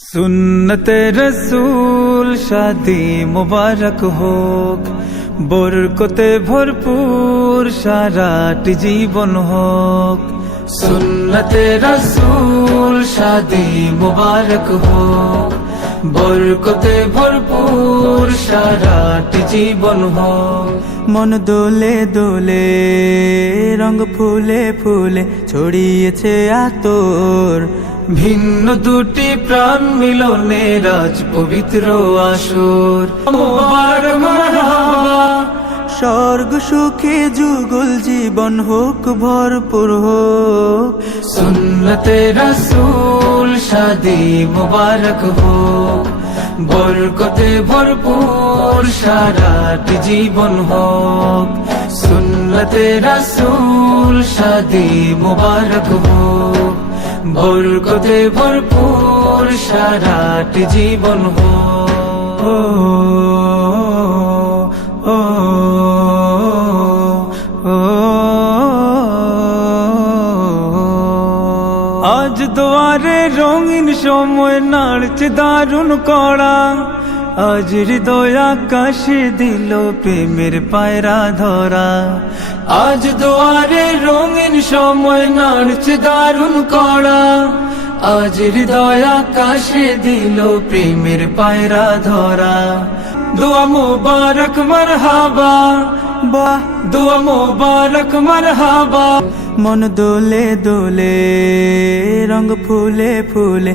सुन्नते रसूल शादी मुबारक होक, बरकते भरपूर साराटी जीवन होक। सुन्नते रसूल शादी मुबारक होक, बरकते भरपूर साराटी जीवन होक। मन दोले दोले रंग फूले फूले ছড়িয়েছে আতর, ভিন্ন দুটি প্রাণ মিলনে রাজ পবিত্র আসর। মুবারক মারহাবা, স্বর্গ সুখে যুগল জীবন হোক ভরপুর হোক। সুন্নতে রাসূল শাদি মুবারক হোক, বরকতে ভরপুর সারাটি জীবন হোক। সুন্নতে রাসূল শাদি মুবারক হোক, বরকতে ভরপুর সারাটি জীবন হোক। আজ দুয়ারে রঙিন সময় নাড়ছে দারুণ কড়া, আজ হৃদয় আকাশে দিল প্রেমের পায়রা ধরা। আজ দুয়ারে রঙিন সময় নাড়ছে দারুণ কড়া, আজ হৃদয় আকাশে দিল প্রেমের পায়রা ধরা। দুয়া মুবারক মারহাবা, বাহ দুয়া মুবারক মারহাবা। মন দোলে দোলে রঙ ফুলে ফুলে